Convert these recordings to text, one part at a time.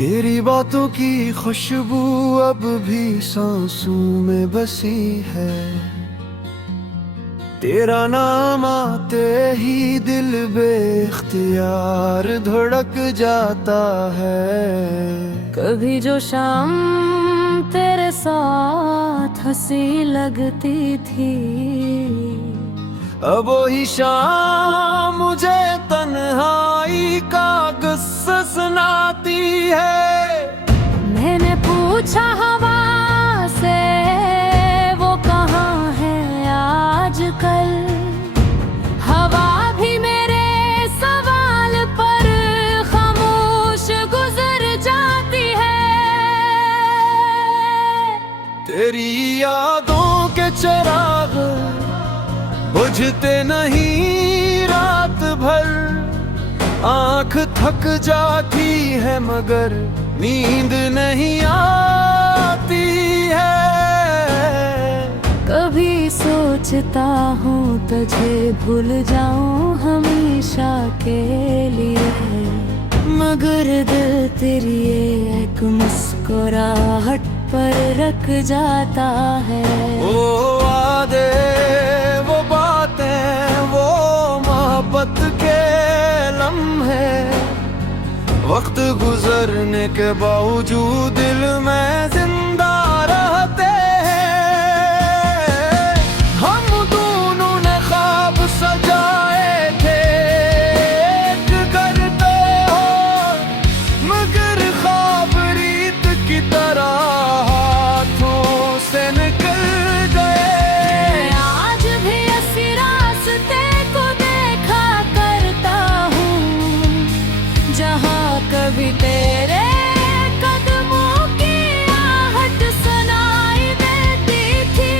तेरी बातों की खुशबू अब भी सांसों में बसी है। तेरा नाम आते ही दिल बेख्तियार धड़क जाता है। कभी जो शाम तेरे साथ हंसी लगती थी, अब वही शाम मुझे तन्हाई का गुस्सा सुनाती है। मैंने पूछा हवा से वो कहाँ है आजकल। हवा भी मेरे सवाल पर खामोश गुजर जाती है। तेरी यादों के चिराग बुझते नहीं रात भर। आंख थक जाती है मगर नींद नहीं आती है। कभी सोचता हूँ तुझे भूल जाऊँ हमेशा के लिए, मगर दिल तेरी एक मुस्कुराहट पर रख जाता है। वो वादे, वो बातें, वो मोहब्बत के लम्हे, वक्त गुजरने के बावजूद दिल में जिंदा रहते हैं। हम दोनों ने ख्वाब सजाए थे एक करते हो, मगर ख्वाब रीत की तरह हाथों से निकल गए। आज भी इसी रास्ते को देखा करता हूँ जहाँ कभी तेरे कदमों की आहट सुनाई देती थी।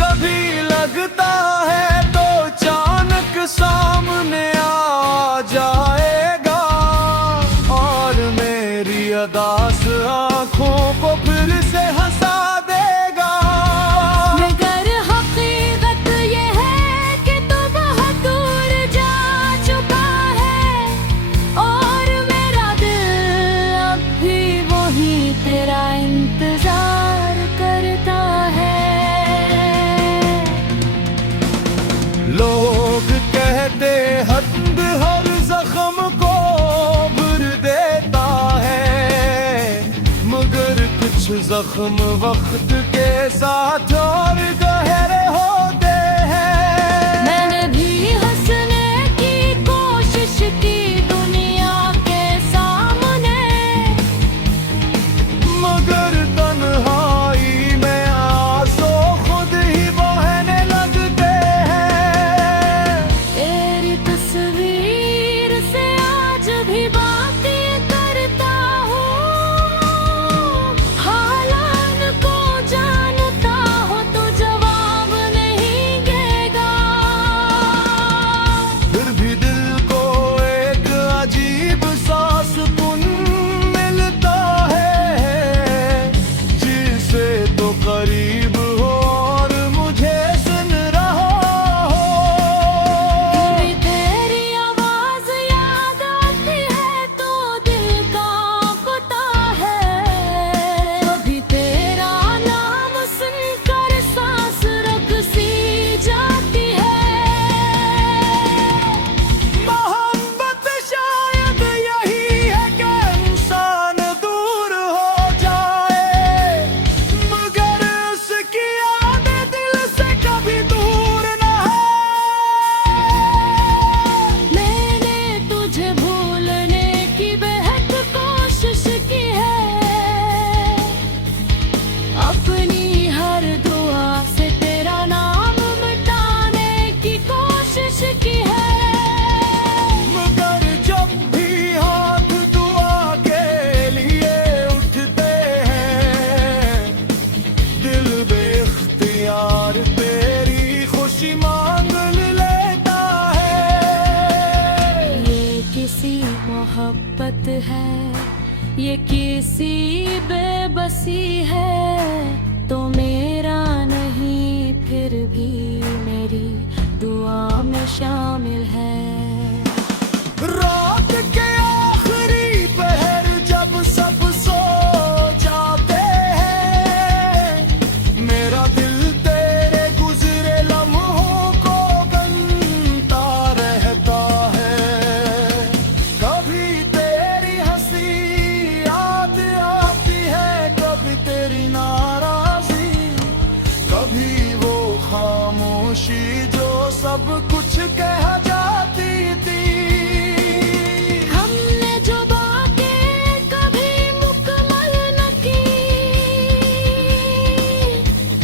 कभी लगता है तो अचानक सामने आ जाएगा और मेरी अदास आंखों को फिर से हंसा देगा। मगर हकीकत ये है कि तू बहुत दूर जा चुका है और मेरा दिल अब भी वही तेरा इंतजार करता है। लोग कहते हद हर जख्म को भर देता है, मगर कुछ जख्म वक्त के साथ और गहरे होते हैं। मैंने भी हंसने की कोशिश की दुनिया के सामने, मगर तन्हाई में आंसू खुद ही बहने लगते हैं। तेरी तस्वीर से आज भी बातें करता हूँ। हालात को जानता हो तो जवाब नहीं देगा। फिर भी दिल को एक अजीब सा सुकून मिलता है, जिसे तो करीब हो और मुझे सुन रहा हो। कभी तेरी आवाज याद आती है तो दिल कांपता है। कभी तेरा नाम सुनकर सांस रुक सी जाती है। मोहब्बत शायद यही है कि इंसान दूर हो जाए, मगर उसकी यादें दिल से कभी दूर न है। मैंने तुझे भूलने की बेहद कोशिश की है, अपनी हर दुआ से तेरा नाम मिटाने की कोशिश की है। मगर जब भी हाथ दुआ के लिए उठते हैं, दिल बेख्तियार तेरी खुशी मांग लेता है। ये किसी मोहब्बत है, ये किसी बेबसी है, तो मेरा नहीं फिर भी मेरी दुआ में शामिल है। रात के आखिरी पहर सब कुछ कह जाती थी। हमने जो बातें कभी मुकम्मल न की,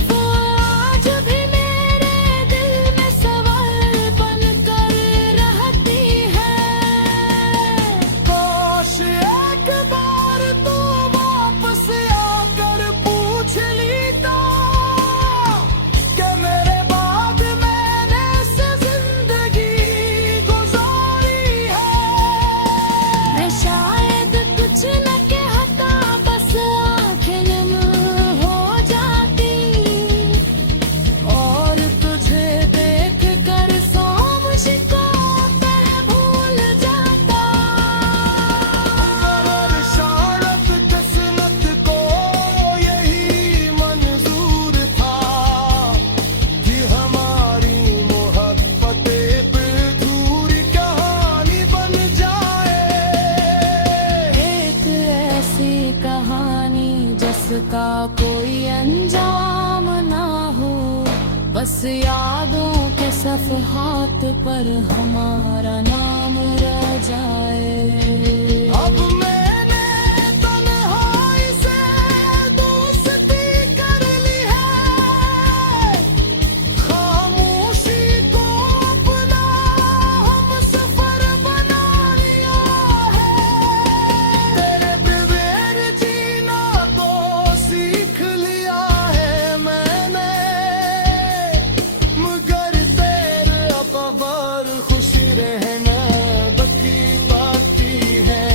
वो आज भी मेरे दिल में सवाल बनकर रहती है। काश एक बार तू वापस आकर पूछ लेता कि मेरे बाद मैंने से जिंदगी गुजारी है। मैं शायद कुछ न कहता, बस आंखें नम हो जाती और तुझे देख कर सोच को मैं भूल जाता। मगर शायद किस्मत को यही मंजूर था कि हमारी मोहब्बत एक अधूरी कहानी बन जाए। एक ऐसी कहानी जिसका कोई अंजाम ना हो, बस यादों के सफ़हात पर हमारा नाम रह जाए। अब मैंने तन्हाई से दोस्ती कर ली है, खामोशी को अपना हम सफर बना लिया है। तेरे बगैर जीना तो सीख लिया है मैंने, मगर तेरे अकबर खुशी रहना बाकी है।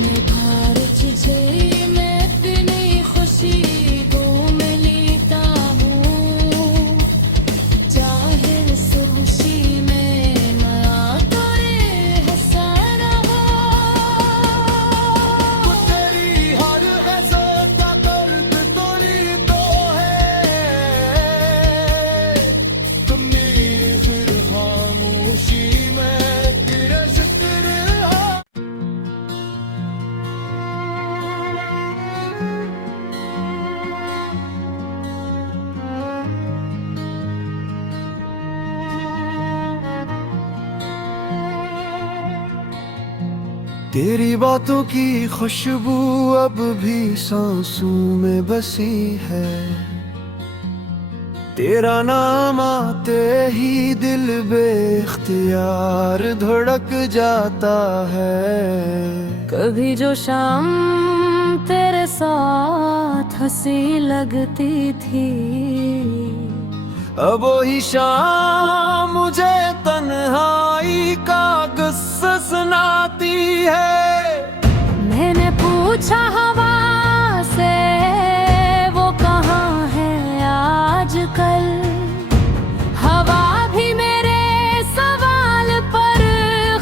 निखार तुझे मैं इतनी खुशी को मैं लेता हूँ, जाहिर से खुशी में मैं तेरे हंसन हो। तेरी हर हसरत का दर्द तोरी तो है, तुमने फिर खामोशी में गिरज तेरे तेरी बातों की खुशबू अब भी सांसों में बसी है। तेरा नाम आते ही दिल बेख्तियार धड़क जाता है। कभी जो शाम तेरे साथ हंसी लगती थी, अब वही शाम मुझे तन्हाई का गुस्सा सुनाती है। मैंने पूछा हवा से वो कहाँ है आजकल, हवा भी मेरे सवाल पर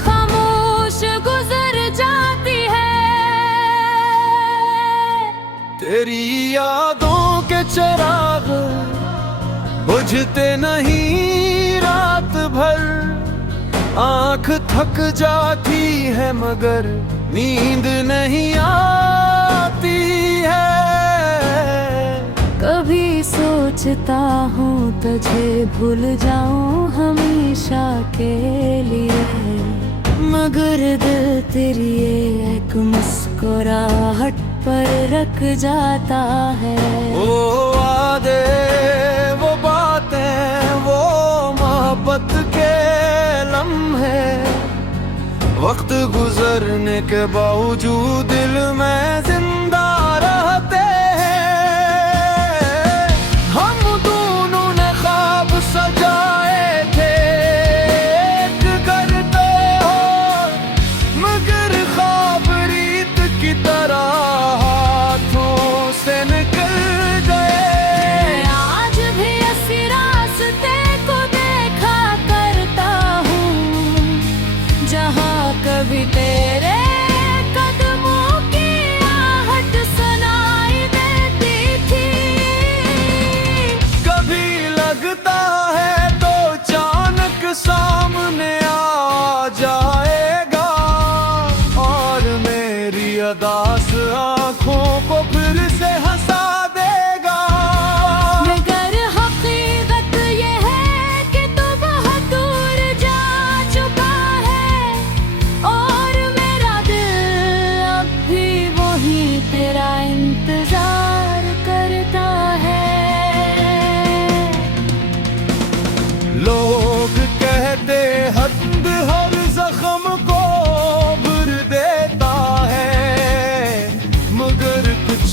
खामोश गुजर जाती है। तेरी यादों के चिराग बुझते नहीं रात भर, आंख थक जाती है मगर नींद नहीं आती है। कभी सोचता हूँ तुझे भूल जाऊँ हमेशा के लिए, मगर दिल तेरी एक मुस्कुराहट पर रख जाता है। वो वादे, वो बातें, वो मोहब्बत के लम्हे, वक्त गुजरने के बावजूद दिल में जिंदा रहते हैं। हम दोनों ने ख्वाब सजाए थे एक करते हो, मगर ख्वाब रीत की तरह हाथों से निकल गए। आज भी इसी रास्ते को देखा करता हूँ, जहाँ कभी तेरे कदमों की आहट सुनाई देती थी। कभी लगता है तो अचानक सामने आ जाएगा, और मेरी अदास आंखों को फिर से हंसा देगा। मगर हकीकत ये है कि तुम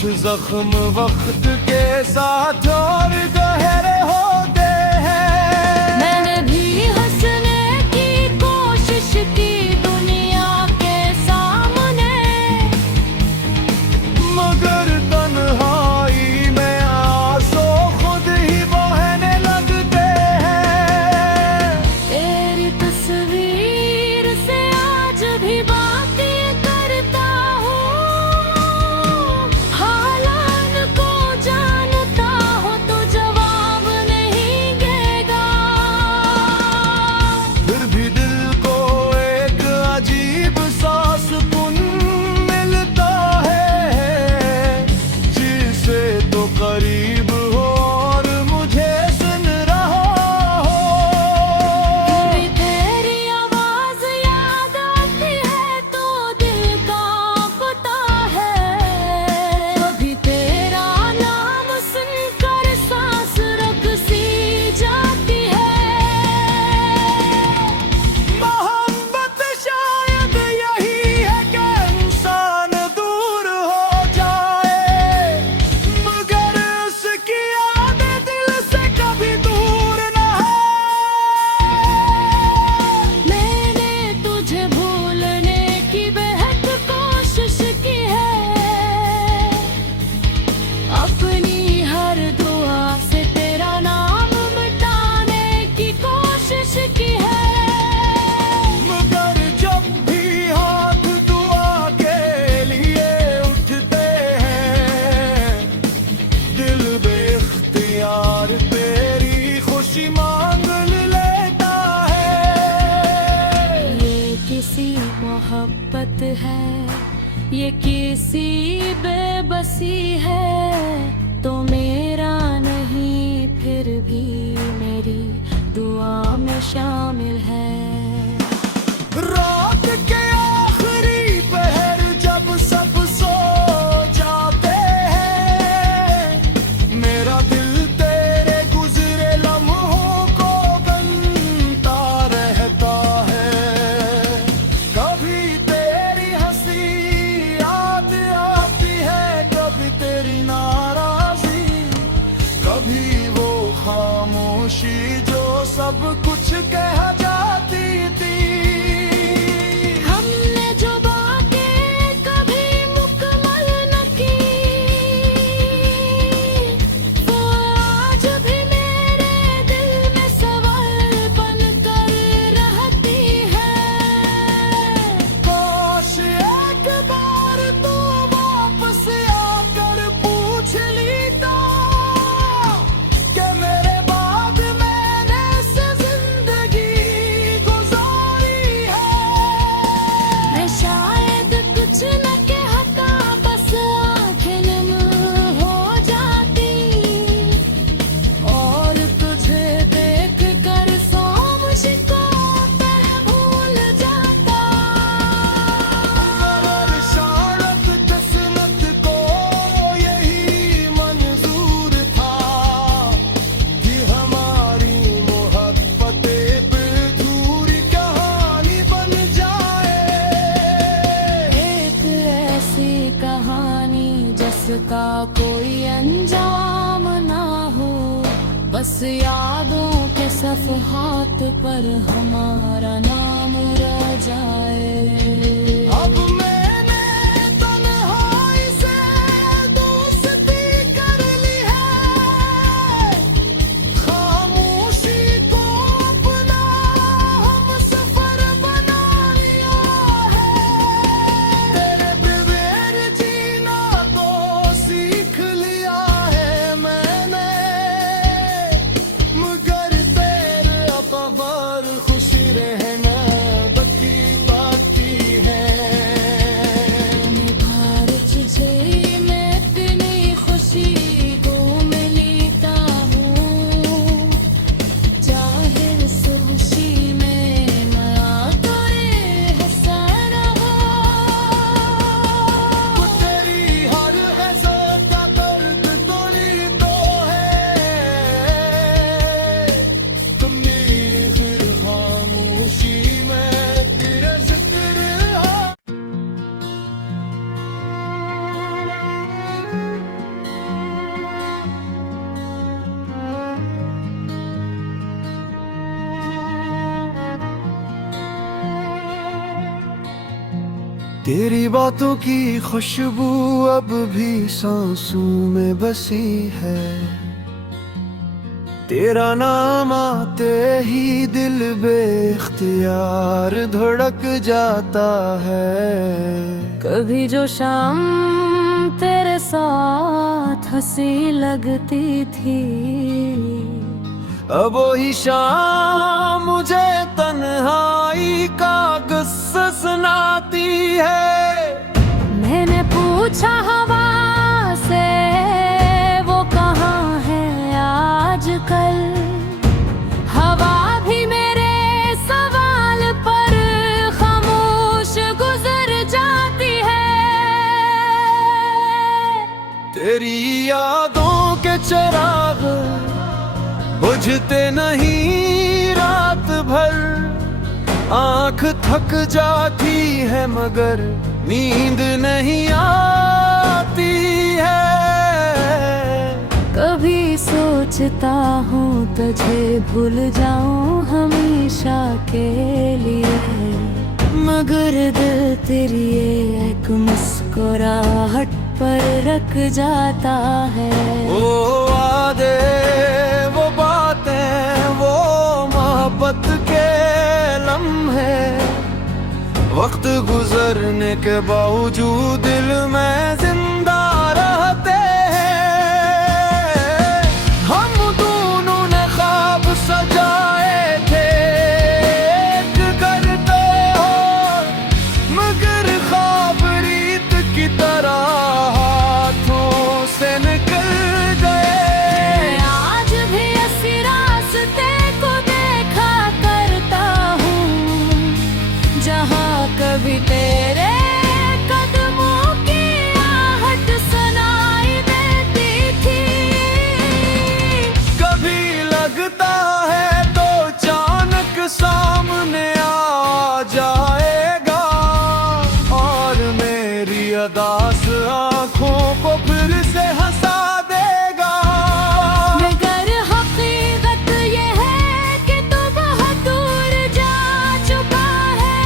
जख्म वक्त के साथ और गहरे होते हैं। मैंने भी हंसने की कोशिश की दुनिया के सामने, मगर तन्हाई में आंसू खुद ही बहने लगते हैं। तेरी तस्वीर से आज भी बातें करता हूँ। हालात को जानता हो तो जवाब नहीं देगा। फिर भी दिल को एक अजीब सा सुकून मिलता है, जिसे तो करीब हो और मुझे सुन रहा हो। कभी तेरी आवाज याद आती है तो दिल कांपता है। कभी तेरा नाम सुनकर सांस रुक सी जाती है। मोहब्बत शायद यही है कि इंसान दूर हो जाए, मगर उसकी यादें दिल से कभी दूर ना है। मैंने तुझे भूलने की बेहद कोशिश की है। अपनी हर दुआ से तेरा नाम मिटाने की कोशिश की है। मगर जब भी हाथ दुआ के लिए उठते हैं, दिल बेख्तियार तेरी खुशी मांग लेता है। ये किसी मोहब्बत है, ये किसी बेबसी है, तो मेरा नहीं फिर भी मेरी दुआ में शामिल है। रात के आखिरी पहर जब सब सो जाते हैं, मेरा दिल तेरे गुजरे लम्हों को बनता रहता है। कभी तेरी हंसी याद आती है, कभी तेरी नाराजी, कभी वो खामोशी जो सब कुछ कह जाती थी। हमने जो बातें कभी मुकम्मल न की, वो आज भी मेरे दिल में सवाल बनकर रहती है। काश एक बार तू वापस आकर पूछ लेता कि मेरे बाद मैंने से जिंदगी गुजारी है। मैं शायद कुछ न कहता, बस आंखें नम हो जाती और तुझे देख कर खामोशी को मैं भूल जाता। मगर शायद किस्मत को यही मंजूर था कि हमारी मोहब्बत एक अधूरी कहानी बन जाए। एक ऐसी कहानी जिसका कोई अंजाम ना हो, बस यादों के सफ़हात पर हमारा नाम रह जाए। अब मैंने तन्हाई से दोस्ती कर ली है, खामोशी को अपना हमसफर बना लिया है। तेरे बगैर जीना तो सीख लिया है मैंने, मगर तेरे बगैर खुशी रहना बाकी बाकी है। तेरी बातों की खुशबू अब भी सांसों में बसी है। तेरा नाम आते ही दिल बेख्तियार धड़क जाता है। कभी जो शाम तेरे साथ हंसी लगती थी, अब वही शाम मुझे तन्हाई का गुस्सा सुनाती है। मैंने पूछा हवा से वो कहाँ है आजकल। हवा भी मेरे सवाल पर खामोश गुजर जाती है। तेरी यादों के चिराग बुझते नहीं रात भर। आंख थक जाती है मगर नींद नहीं आती है। कभी सोचता हूँ तुझे भूल जाऊँ हमेशा के लिए, मगर दिल तेरी एक मुस्कुराहट पर रख जाता है। वो वादे, वो बातें, वो मोहब्बत के लम्हे, वक्त गुजरने के बावजूद दिल में जिंदा रहते हैं। हम दोनों ने ख्वाब सजाए थे एक करते हो, मगर ख्वाब रीत की तरह हाथों से निकल गए। आज भी इसी रास्ते को देखा करता हूँ जहाँ कभी तेरे कदमों की आहट सुनाई देती थी। कभी लगता है तो अचानक सामने आ जाएगा और मेरी अदास आंखों को फिर से हंसा देगा। मगर हकीकत ये है कि तू बहुत दूर जा चुका है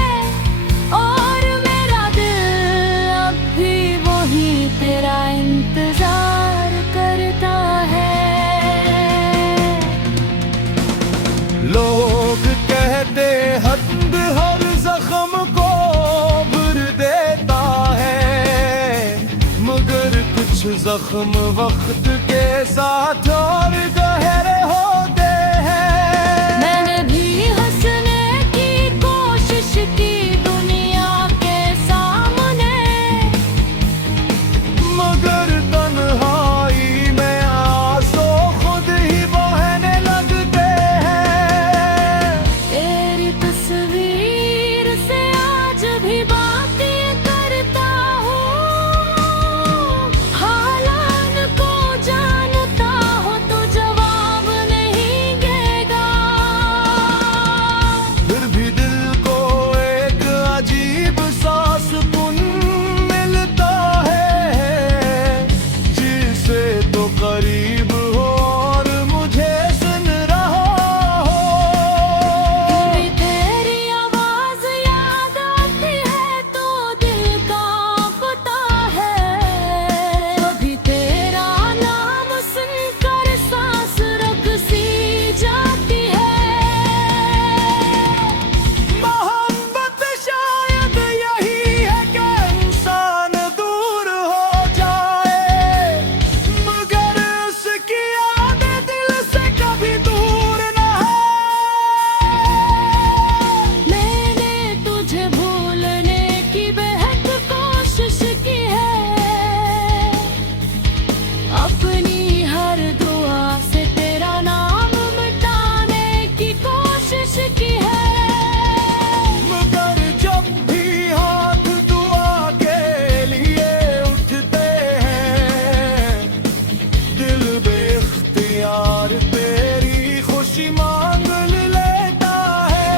और मेरा दिल अब भी वही तेरा इंतजार करता है। लोग कहते हद हर जख्म को भर देता है, मगर कुछ जख्म वक्त के साथ और गहरे होते हैं। मैंने भी हंसने की कोशिश की दुनिया के सामने, मगर तन्हाई में आंसू खुद ही बहने लगते हैं। तेरी तस्वीर से आज भी बातें करता हूँ। हालात को जानता हूँ तो जवाब नहीं देगा। फिर भी दिल को एक अजीब सा सुकून मिलता है, जिसे तो करीब हो और मुझे सुन रहा हो। कभी तेरी आवाज याद आती है तो दिल कांपता है। कभी तेरा नाम सुनकर सांस रुक सी जाती है। मोहब्बत शायद यही है कि इंसान दूर हो जाए, मगर उसकी यादें दिल से कभी दूर न है। मैंने तुझे भूलने की बेहद कोशिश की है। अपनी हर दुआ से तेरा नाम मिटाने की कोशिश की है। मगर जब भी हाथ दुआ के लिए उठते हैं, दिल बेख्तियार तेरी खुशी मांग लेता है।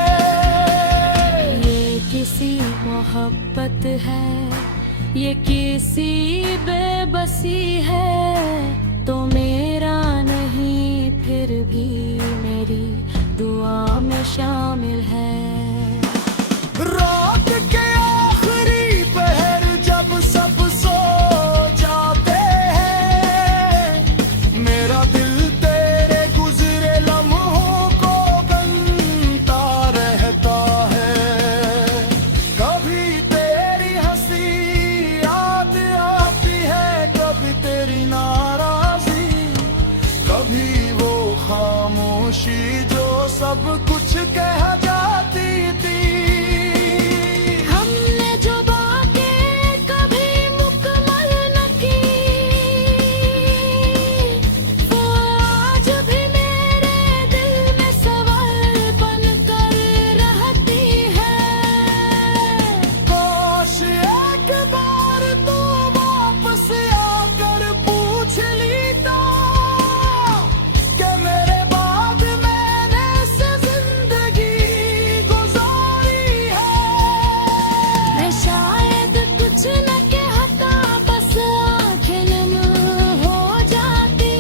ये किसी मोहब्बत है, ये किसी बेबसी है, तो मेरा नहीं फिर भी मेरी दुआ में शामिल है। रात के आखिरी पहर सब कुछ कह जाती थी। हमने जो बातें कभी मुकम्मल न की, वो आज भी मेरे दिल में सवाल बन कर रहती है। काश एक बार तो वापस आकर पूछ लेता कि मेरे बाद मैंने से जिंदगी गुजारी है। मैं शायद कुछ न कहता, बस आंखें नम हो जाती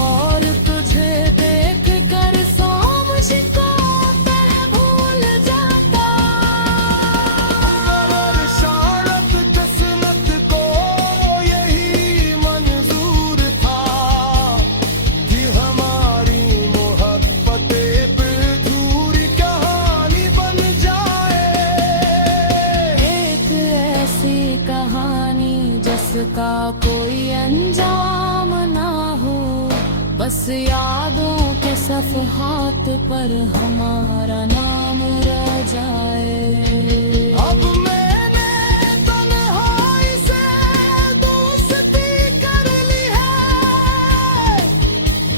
और तुझे देख कर सोच को मैं भूल जाता। और शायद किस्मत को यही मंजूर था कि हमारी मोहब्बत एक अधूरी कहानी बन जाए। एक ऐसी कहानी जिसका कोई अंजाम ना हो, बस यादों के सफ़हात पर हमारा नाम रह जाए। अब मैंने तन्हाई से दोस्ती कर ली है,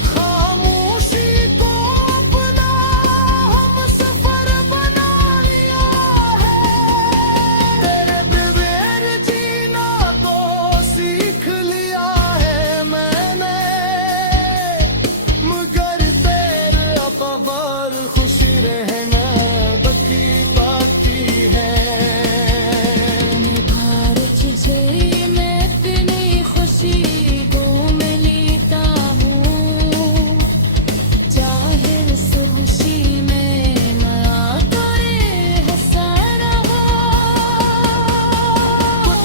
खामोशी को अपना हमसफर बना लिया है। तेरे बगैर जीना तो सीख लिया है मैंने, मगर तेरे अतवार खुशी रहना बाकी है। निभार तुझे मैं इतनी खुशी को मैं लेता हूँ, जाहिर से खुशी में मैं तेरे हसन हो।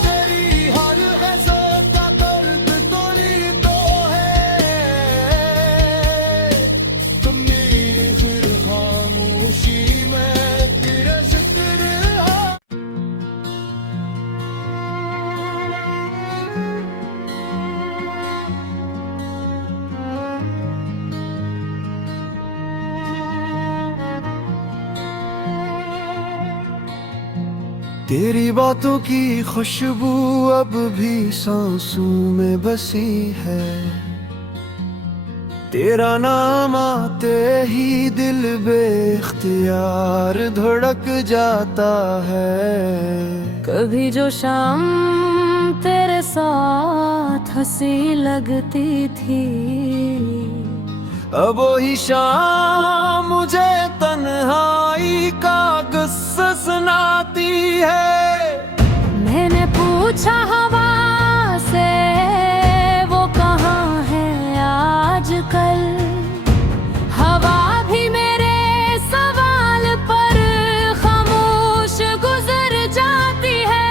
तेरी हर हसरत का दर्द तोरी तो है, तुम मेरी फिर खामोशी में तेरा शुक्र है। तेरी बातों की खुशबू अब भी सांसों में बसी है, तेरा नाम आते ही दिल बेख्तियार धड़क जाता है। कभी जो शाम तेरे साथ हंसी लगती थी, अब वही शाम मुझे तन्हाई का गुस्सा सुनाती है। मैंने पूछा हवा से वो कहाँ है आजकल, हवा भी मेरे सवाल पर खामोश गुजर जाती है।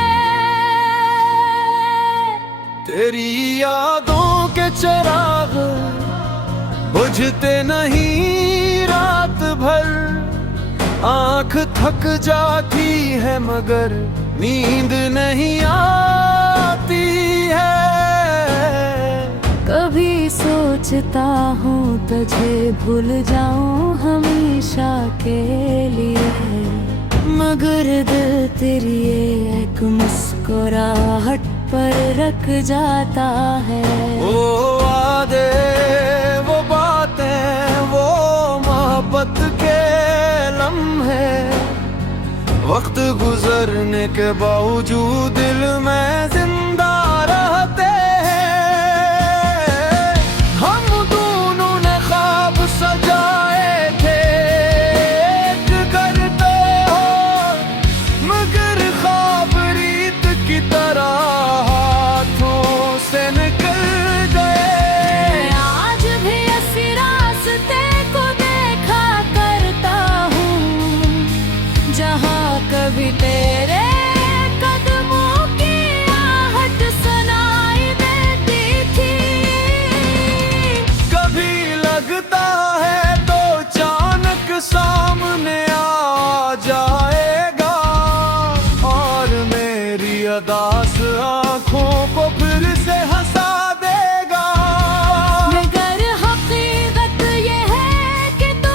तेरी यादों के चिराग बुझते नहीं रात भर, आंख थक जाती है मगर नींद नहीं आती है। कभी सोचता हूँ तुझे भूल जाऊँ हमेशा के लिए, मगर दिल तेरी एक मुस्कुराहट पर रख जाता है। वो वादे, वो बातें, वो मोहब्बत के लम्हे, वक्त गुजरने के बावजूद दिल में जिंदा रहते हैं। हम दोनों ने ख्वाब सजाए थे एक करते हो, मगर ख्वाब रीत की तरह हाथों से निकल गए। आज भी इसी रास्ते को देखा करता हूँ, जहाँ कभी तेरे कदमों की आहट सुनाई देती थी। कभी लगता है तो अचानक सामने आ जाएगा, और मेरी अदास आंखों को फिर से हंसा देगा। मगर हकीकत ये है कि तू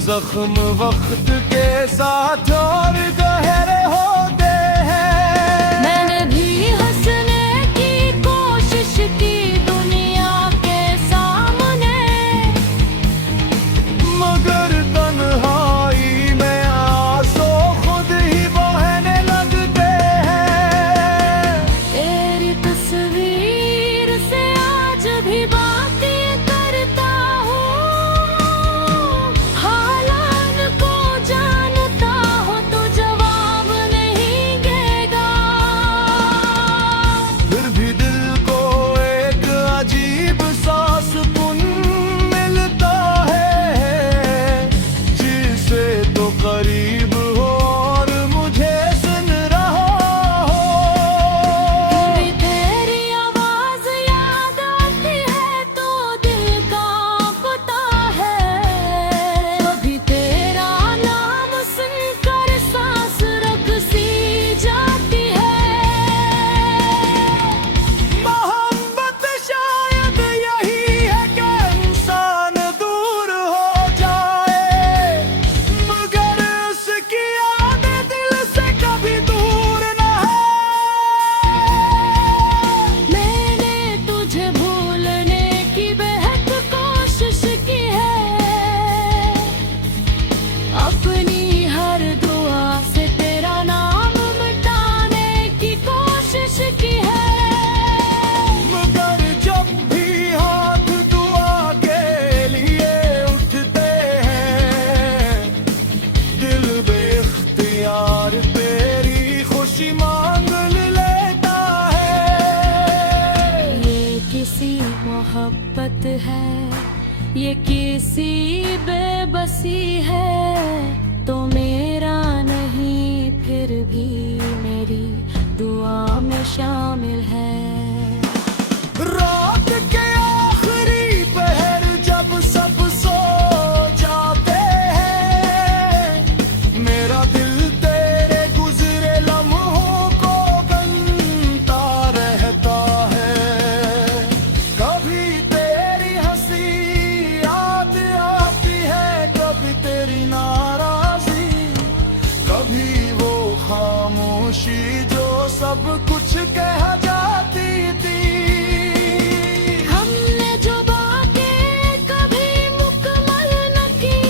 जख्म वक्त के साथ और गहरे होते हैं। मैंने भी हंसने की कोशिश की दुनिया के सामने, मगर तन्हाई में आंसू खुद ही बहने लगते हैं। तेरी तस्वीर से आज भी बातें करता हूँ, हालात को जानता हूँ तो जवाब नहीं देगा। फिर भी दिल को एक अजीब सा सुकून मिलता है, जिसे तो करीब हो और मुझे सुन रहा हो। कभी तेरी आवाज याद आती है तो दिल कांपता है, कभी तेरा नाम सुनकर सांस रुक सी जाती है। मोहब्बत शायद यही है कि इंसान दूर हो जाए, मगर उसकी यादें दिल से कभी दूर न है। मैंने तुझे भूलने की बेहद कोशिश की है, अपनी हर दुआ से तेरा नाम मिटाने की कोशिश की है। मगर जब भी हाथ दुआ के लिए उठते हैं, दिल बेख्तियार तेरी खुशी मांग लेता है। ये किसी मोहब्बत है, ये किसी बेबसी है, तो मेरा नहीं फिर भी मेरी दुआ में शामिल है। रात के आखिरी पहर जब सब सो जाते हैं, मेरा दिल तेरे गुजरे लम्हों को गनता रहता है। कभी तेरी हंसी याद आती है, कभी तेरी नाराजी, कभी वो खामोशी जो सब कुछ कह जाती थी। हमने जो बातें कभी मुकम्मल न की,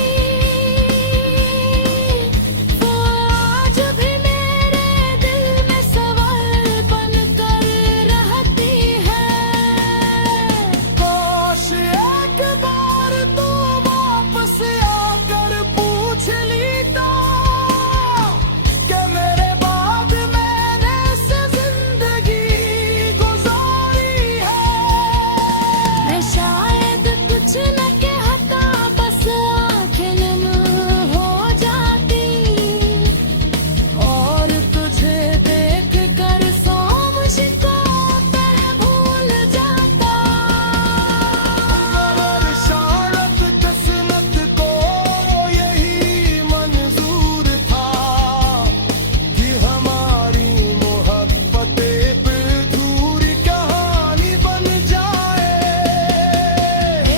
वो आज भी मेरे दिल में सवाल बन कर रहती है। काश एक बार तू वापस आकर पूछ लेता कि मेरे बाद मैंने से जिंदगी गुजारी है। मैं शायद कुछ न कहता, बस आंखें नम हो जाती, और तुझे देख कर सौ मुश्किलें भूल जाता। मगर शायद किस्मत को यही मंजूर था कि हमारी मोहब्बत एक अधूरी कहानी बन जाए।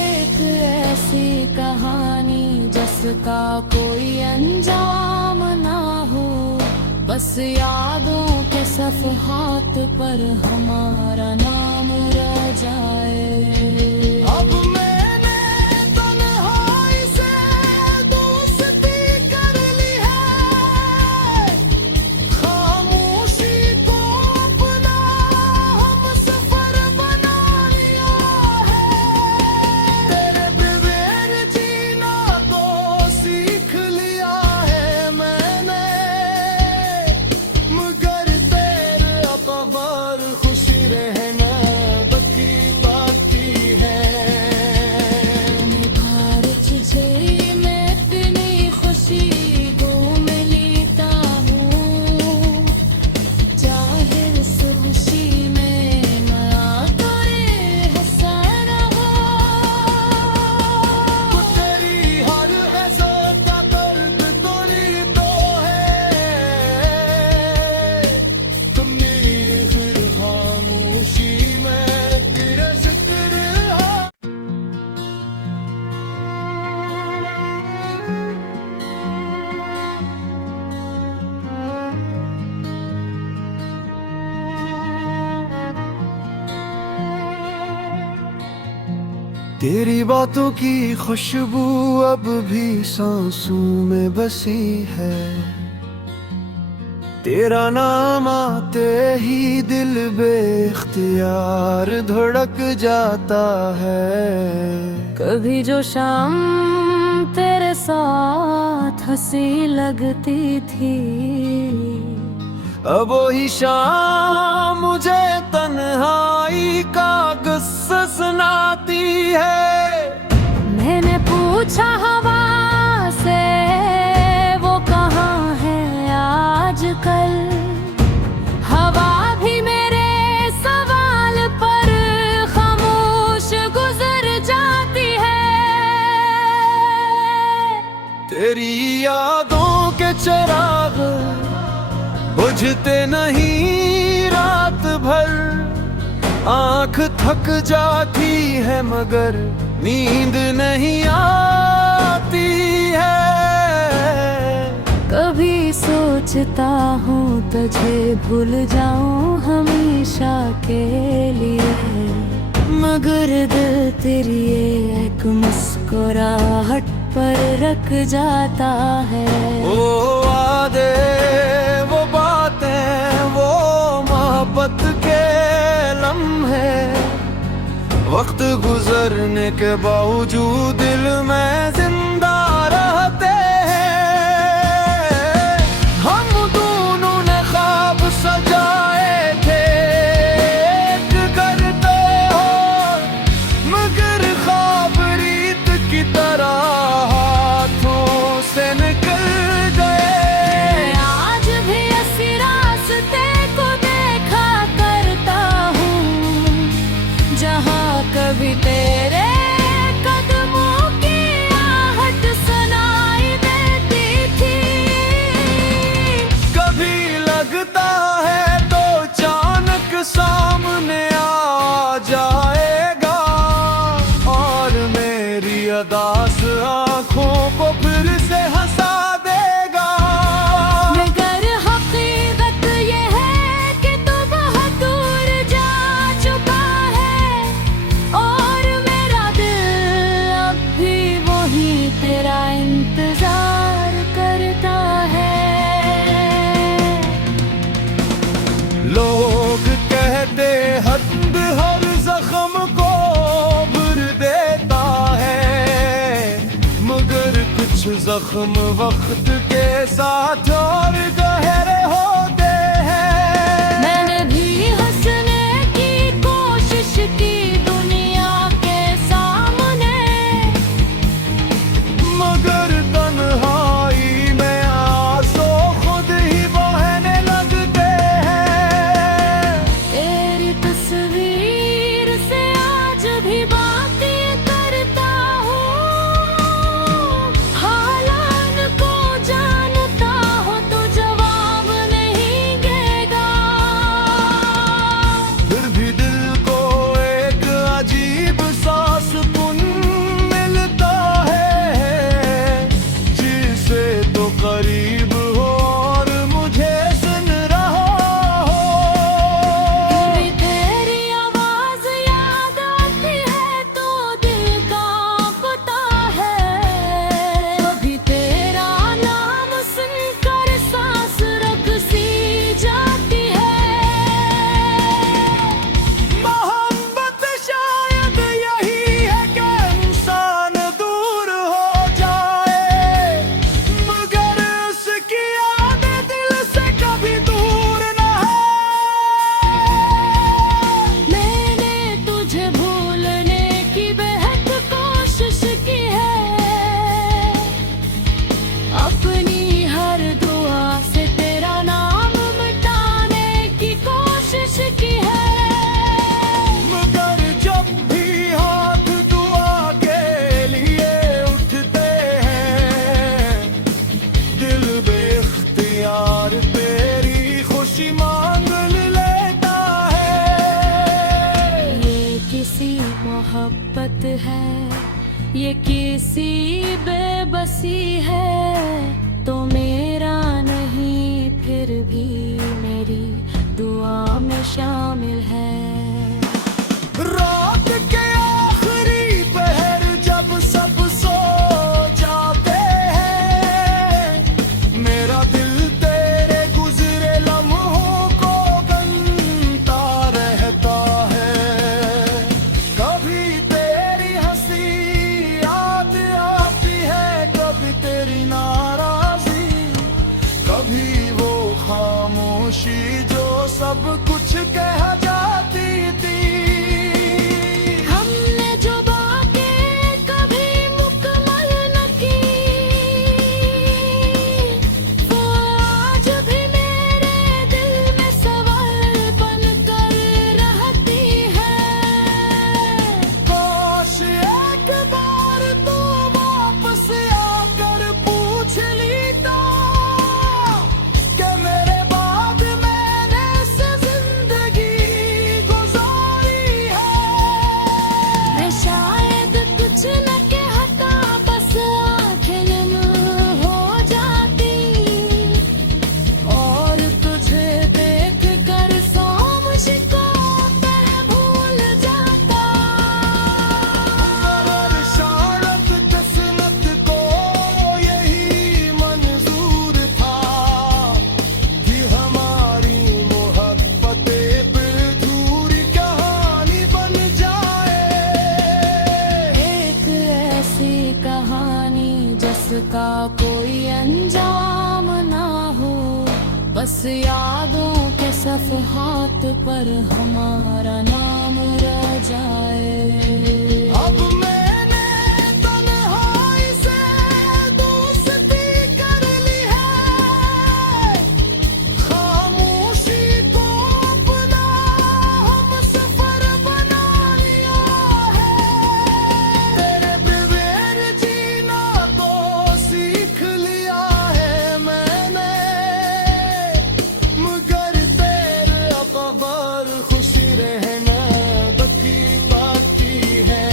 एक ऐसी कहानी जिसका कोई अंजाम ना हो, बस यादों के सफ़हात पर हमारा नाम रह जाए। अब मैंने तन्हाई से दोस्ती कर ली है, खामोशी को अपना हमसफर बना लिया है। तेरे बगैर जीना तो सीख लिया है मैंने, मगर तेरे अकबर खुशी रहना बाकी बाकी है। तेरी बातों की खुशबू अब भी सांसों में बसी है। तेरा नाम आते ही दिल बेख्तियार धड़क जाता है। कभी जो शाम तेरे साथ हंसी लगती थी, अब वही शाम मुझे तन्हाई का गुस्सा सुनाती है। मैंने पूछा हवा से वो कहाँ है आजकल। हवा भी मेरे सवाल पर खामोश गुजर जाती है। तेरी यादों के चिराग बुझते नहीं रात भर। आंख थक जाती है मगर नींद नहीं आती है। कभी सोचता हूँ तुझे भूल जाऊँ हमेशा के लिए, मगर दिल तेरी एक मुस्कुराहट पर रख जाता है। वो वादे, वो बातें, वो मोहब्बत के लम्हे, वक्त गुजरने के बावजूद दिल में जिंदा रहते हैं। हम दोनों ने ख्वाब सजाए थे एक करते हो, मगर ख्वाब रीत की तरह हाथों से निकल गए। आज भी इसी रास्ते को देखा करता हूँ जहाँ कभी तेरे कदमों की आहट सुनाई देती थी। कभी लगता है तो अचानक सामने आ जाएगा और मेरी अदास आंखों को फिर से हंसा देगा। मगर हकीकत ये है कि तू बहुत दूर जा चुका है और मेरा दिल अब भी वही तेरा इंतजार करता है। लोग कहते हद हर जख्म को भर देता है, मगर कुछ जख्म वक्त के साथ और गहरे होते हैं। मैंने भी हंसने की कोशिश की दुनिया के सामने, मगर तन्हाई में आंसू खुद ही बहने लगते हैं। तेरी तस्वीर से आज भी बातें करता हूँ। हालात को जानता हो तो जवाब नहीं देगा। फिर भी दिल को एक अजीब सा सुकून मिलता है, जिसे तो करीब हो और मुझे सुन रहा हो। कभी तेरी आवाज याद आती है तो दिल कांपता है। कभी तेरा नाम सुनकर सांस रुक सी जाती है। मोहब्बत शायद यही है कि इंसान दूर हो जाए, मगर उसकी यादें दिल से कभी दूर न है। मैंने तुझे भूलने की बेहद कोशिश की है। अपनी हर दुआ से तेरा नाम मिटाने की कोशिश की है। मगर जब भी हाथ दुआ के लिए उठते हैं, दिल बेख्तियार तेरी खुशी मांग लेता है। ये किसी मोहब्बत है, ये किसी बेबसी है, तो मेरा नहीं फिर भी मेरी दुआ में शामिल है। रात के आखिरी पहर जिसका कोई अंजाम ना हो, बस यादों के सफ़हात पर हमारा नाम रह जाए। अब मैंने तन्हाई से दोस्ती कर ली है, खामोशी को अपना हम सफर बना लिया है। तेरे बगैर जीना तो सीख लिया है मैंने, मगर तेरे अतबार खुशी रहना बाकी बाकी है।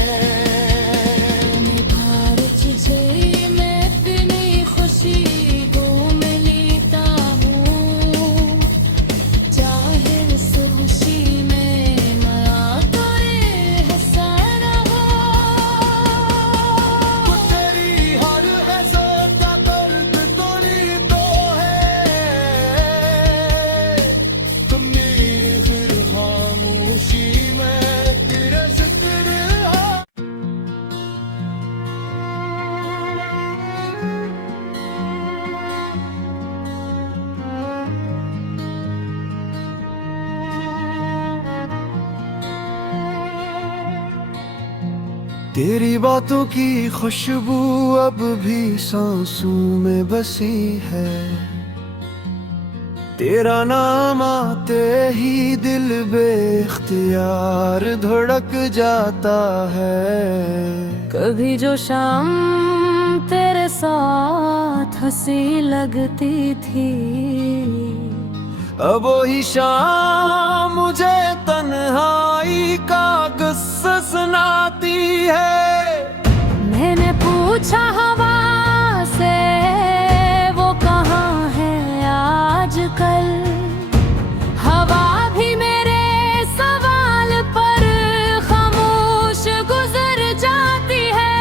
भारत से मैं इतनी खुशी को मिलता हूँ, चाहे इस खुशी में मैं तेरे हसन हो। तेरी हर हसरत का दर्द तोड़ी तो है, तुम मेरी फिर खामोशी में तेरा जिक्र है। तेरी बातों की खुशबू अब भी सांसों में बसी है, तेरा नाम आते ही दिल बेख्तियार धड़क जाता है। कभी जो शाम तेरे साथ हंसी लगती थी, अब वही शाम मुझे तन्हाई का गुस्सा सुनाती है। मैंने पूछा हवा से वो कहाँ है आजकल, हवा भी मेरे सवाल पर खामोश गुजर जाती है।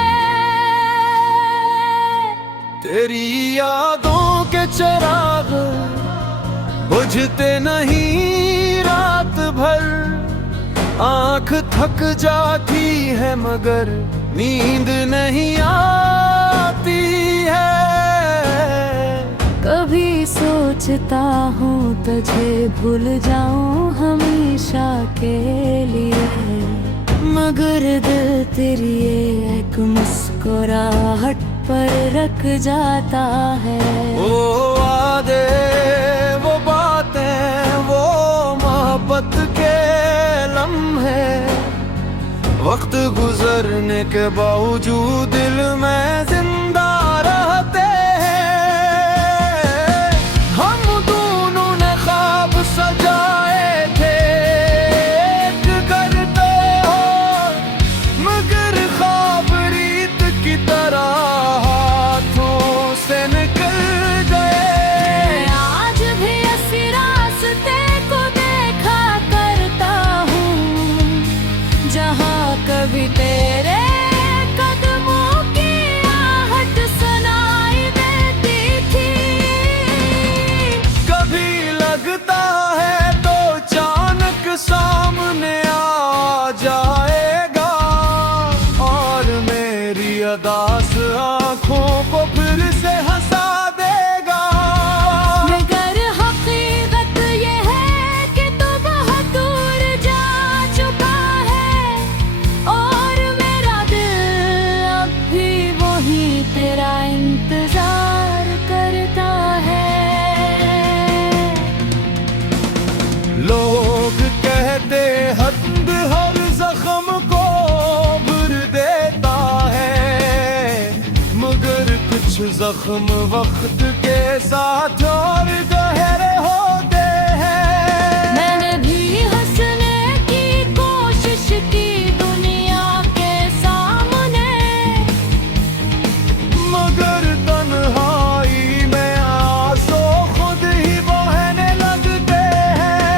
तेरी यादों के चिराग बुझते नहीं रात भर, आंख थक जाती है मगर नींद नहीं आती है। कभी सोचता हूँ तुझे भूल जाऊँ हमेशा के लिए, मगर दिल तेरी एक मुस्कुराहट पर रख जाता है। वो वादे, वो बातें, वो मोहब्बत के लम्हे, वक्त गुजरने के बावजूद दिल में जिंदा रहते हैं। हम दोनों ने ख्वाब सजाए थे एक करते हो, मगर ख्वाब रीत की तरह हाथों से निकल गए। आज भी इसी रास्ते को देखा करता हूँ, जहाँ कभी तेरे कदमों की आहट सुनाई देती थी। कभी लगता है तो अचानक सामने आ जाएगा, और मेरी अदास आंखों को फिर से हंसा देगा। मगर हकीकत ये है कि तू बहुत दूर जा चुका है, और मेरा दिल अब भी वही तेरा इंतजार करता है। लोग कहते हद हर जख्म को भर देता है, मगर कुछ जख्म वक्त के साथ और गहरे होते हैं। मैंने भी हंसने की कोशिश की दुनिया के सामने, मगर तन्हाई में आंसू खुद ही बहने लगते हैं।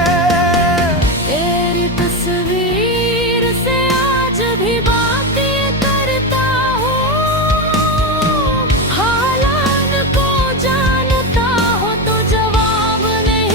तेरी तस्वीर से आज भी बातें करता हूँ, हालात को जानता हो तो जवाब नहीं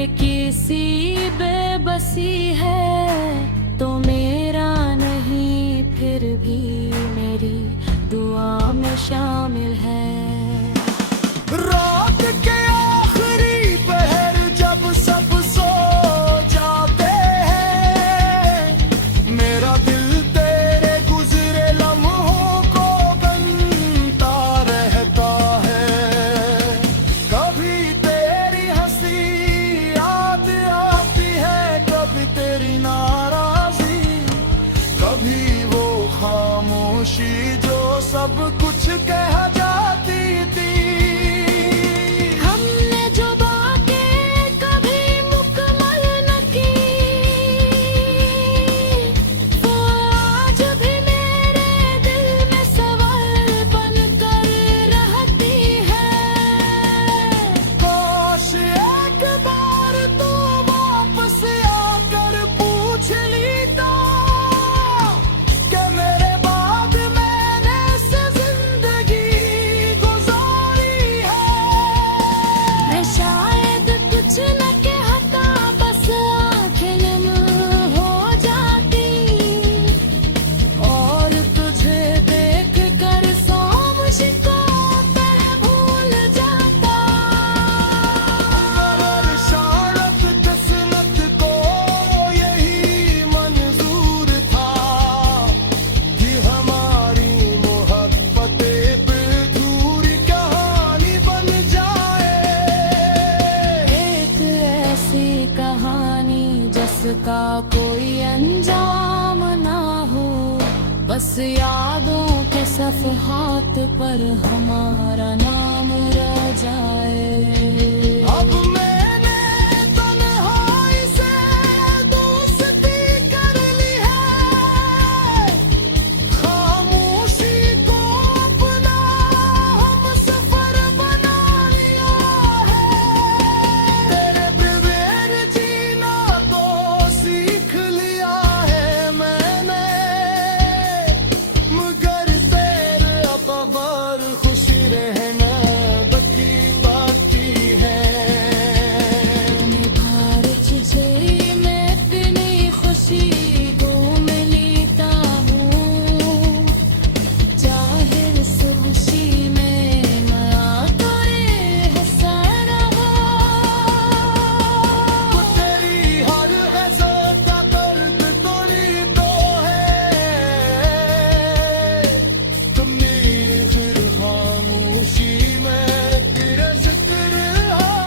ये किसी बेबसी है तो मेरा नहीं, फिर भी मेरी दुआ में शामिल है। रात के आखिरी पहर जब सब सो जाते हैं, मेरा दिल तेरे गुजरे लम्हों को बनता रहता है। कभी तेरी हंसी याद आती है, कभी तेरी नाराजी, कभी वो खामोशी जो सब कुछ कह जाती थी। हमने जो बातें कभी मुकम्मल न की, वो आज भी मेरे दिल में सवाल बन कर रहती है। काश एक बार तू वापस आकर पूछ लेता कि मेरे बाद मैंने से जिंदगी गुजारी है। मैं शायद कुछ न कहता, बस आँखें नम हो जाती और तुझे देख कर खामोशी को मैं भूल जाता। मगर शायद किस्मत को यही मंजूर था कि हमारी मोहब्बत एक अधूरी कहानी बन जाए। एक ऐसी कहानी जिसका कोई अंजाम ना हो, बस यादों के सफ़हात पर हमारा नाम रह जाए। अब मैंने तन्हाई से दोस्ती कर ली है, खामोशी को अपना हमसफर बना लिया है। तेरे बगैर जीना तो सीख लिया है मैंने, मगर तेरे अकबर खुशी रहना बाकी है। निभार तुझे मैं अपनी खुशी घूम लेता हूँ, जाहिर इस खुशी में मैं तेरे हंसन हो। तेरी हर हसरत का दर्द तोरी तो है, तुमने फिर खामोशी में तेरा जिक्र है।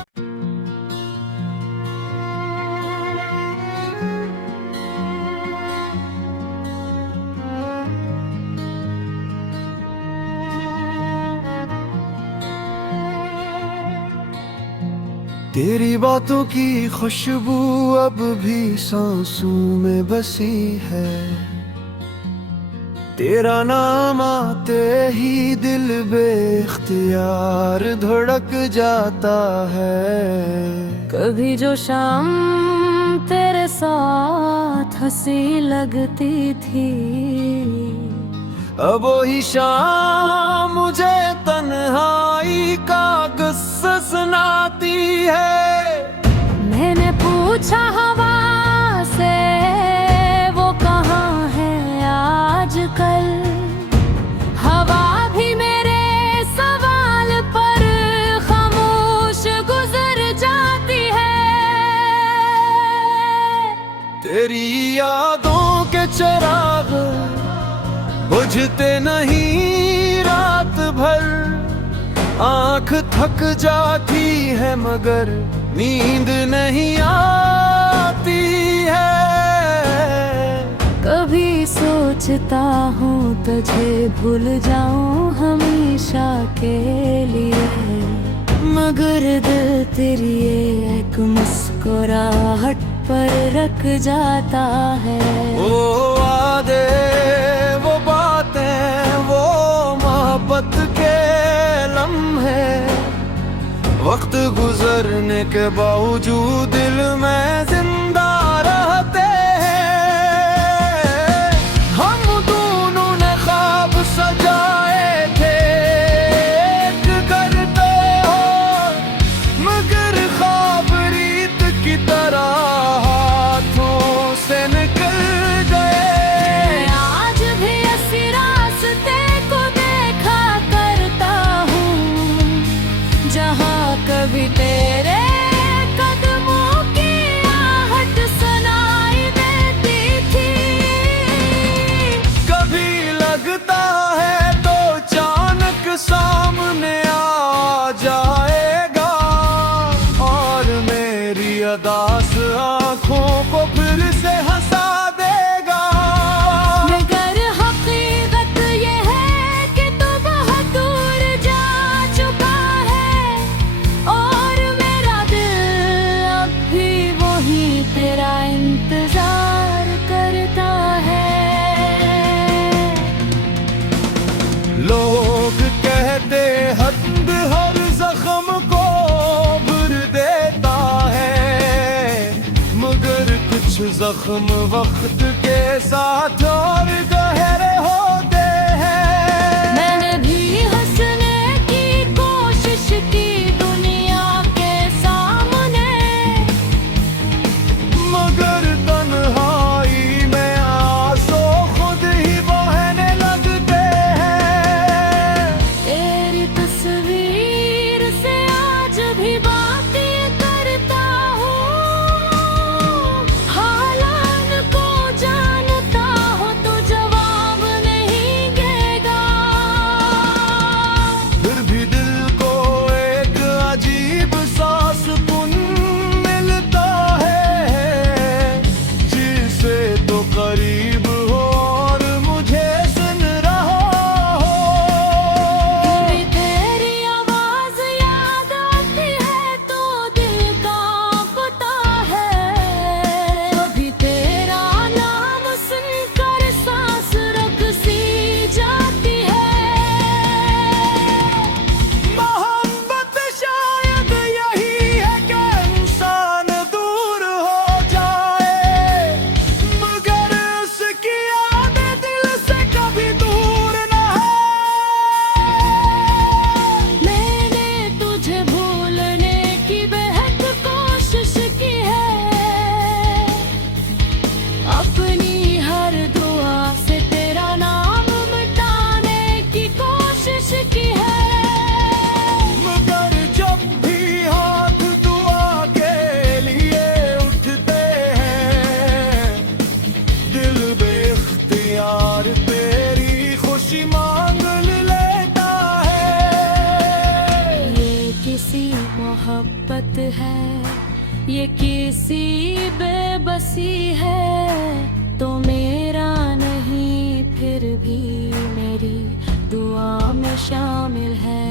तेरी बातों की खुशबू अब भी सांसों में बसी है, तेरा नाम आते ही दिल बेख्तियार धड़क जाता है। कभी जो शाम तेरे साथ हंसी लगती थी, अब वही शाम मुझे तन्हाई का गुस्सा सुनाती है। मैंने पूछा हवा से वो कहाँ है आजकल, हवा भी मेरे सवाल पर खामोश गुजर जाती है। तेरी यादों के चिराग बुझते नहीं रात भर, आंख थक जाती है मगर नींद नहीं आती है। कभी सोचता हूँ तुझे भूल जाऊँ हमेशा के लिए, मगर दिल तेरी एक मुस्कुराहट पर रख जाता है। वो वादे, वो बातें, वो मोहब्बत के लम्हे, वक्त गुजरने के बावजूद दिल में जिंदा रहते हैं। हम दोनों ने ख्वाब सजाए थे एक करते हो, मगर ख्वाब रीत की मगर कुछ जख्म वक्त के साथ और गहरे होते हैं। मैंने भी हंसने की कोशिश की दुनिया के सामने, मगर तन्हाई में आंसू खुद ही बहने लगते हैं। तेरी तस्वीर से आज भी बातें करता हूँ, हालात को जानता हूँ तो जवाब नहीं देगा। फिर भी दिल को एक अजीब सा सुकून मिलता है, जिसे तो करीब हो और मुझे सुन रहा हो। कभी तेरी आवाज याद आती है तो दिल कांपता है, कभी तेरा नाम सुनकर सांस रुक सी जाती है। मोहब्बत शायद यही है कि इंसान दूर हो जाए, मगर उसकी यादें दिल से कभी दूर ना है। मैंने तुझे भूलने की बेहद कोशिश की है, अपनी हर दुआ से तेरा नाम मिटाने की कोशिश की है। मगर जब भी हाथ दुआ के लिए उठते हैं, दिल बेख्तियार तेरी खुशी मांग लेता है। ये किसी मोहब्बत है, ये किसी बेबसी है, तो मेरा नहीं फिर भी मेरी दुआ में शामिल है।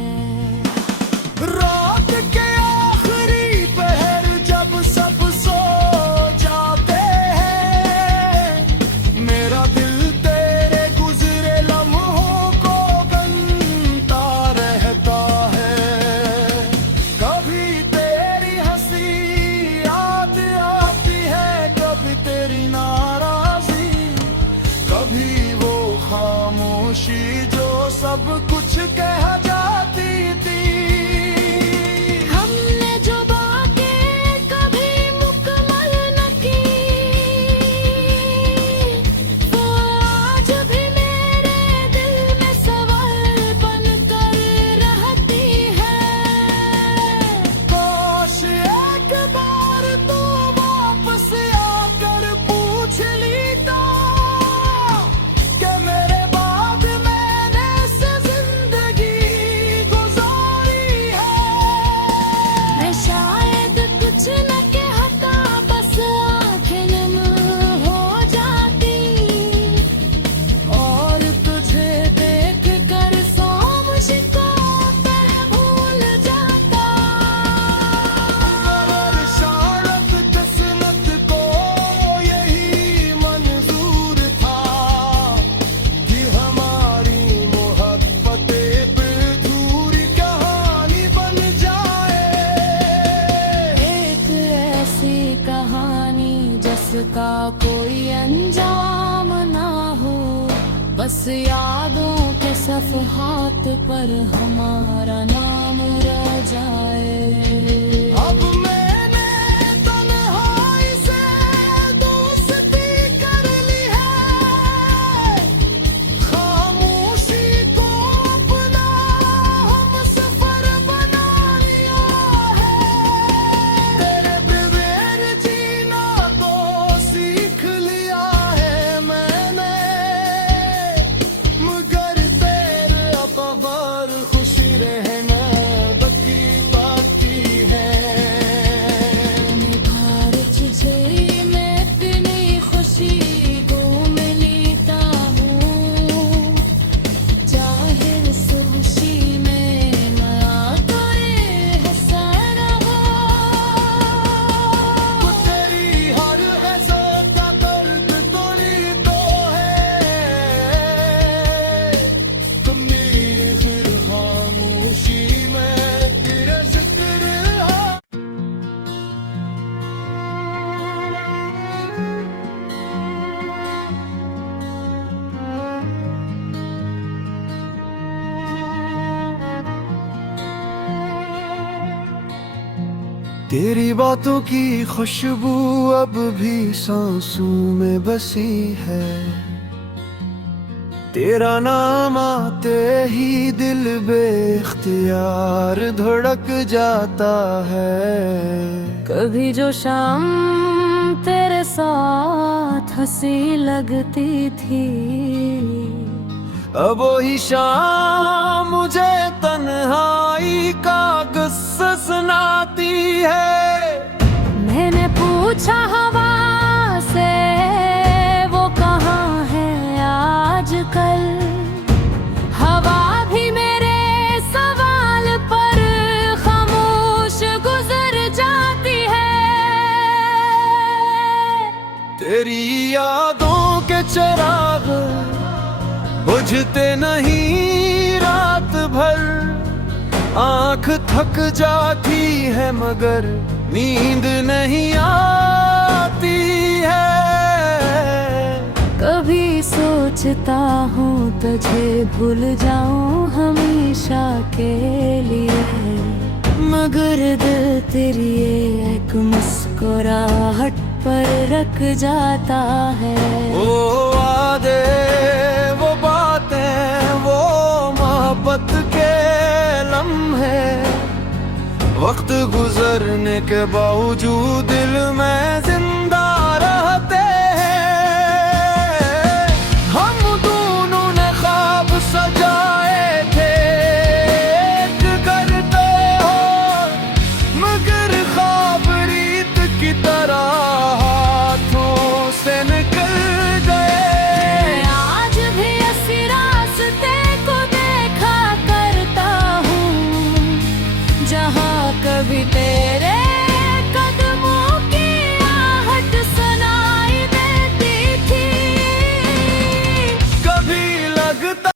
रात के आखिरी पहर जब सब सो जाते हैं, मेरा दिल तेरे गुजरे लम्हों को गनता रहता है। कभी तेरी हंसी याद आती है, कभी तेरी नाराजी, कभी वो खामोशी जो सब कुछ कह जाती थी। हमने जो बातें कभी मुकम्मल न की, वो आज भी मेरे दिल में सवाल बन कर रहती है। काश एक बार तू वापस आकर पूछ लेता कि मेरे बाद मैंने से जिंदगी गुजारी है। मैं शायद कुछ न कहता, बस आंखें नम हो जाती, और तुझे देख कर सोच को मैं भूल जाता। मगर शायद किस्मत को यही मंजूर था कि हमारी मोहब्बत एक अधूरी कहानी बन जाए। एक ऐसी कहानी जिसका कोई अंजाम ना हो, बस यादों के सफ़हात पर हमारा नाम रह जाए। अब मैंने तन्हाई से दोस्ती कर ली है, खामोशी को अपना हमसफर बना लिया है। तेरे बगैर जीना तो सीख लिया है मैंने, मगर तेरे बगैर खुशी रहना बाकी है। तेरी बातों की खुशबू अब भी सांसों में बसी है, तेरा नाम आते ही दिल बेख्तियार धड़क जाता है। कभी जो शाम तेरे साथ हंसी लगती थी, अब वही शाम मुझे तन्हाई का गुस्सा सुनाती है। मैंने पूछा हवा से वो कहाँ है आजकल, हवा भी मेरे सवाल पर खामोश गुजर जाती है। तेरी यादों के चिराग बुझते नहीं रात भर, आंख थक जाती है मगर नींद नहीं आती है। कभी सोचता हूँ तुझे भूल जाऊं हमेशा के लिए, मगर दिल तेरी एक मुस्कुराहट पर रख जाता है। वो वादे, वो बातें, वो मोहब्बत के लम्हे, वक्त गुजरने के बावजूद दिल में जिंदा रहते हैं। हम दोनों ने ख्वाब सजाए थे एक करते हो, मगर ख्वाब रीत की तरह हाथों से निकल गए। आज भी इसी रास्ते को देखा करता हूँ जहाँ कभी तेरे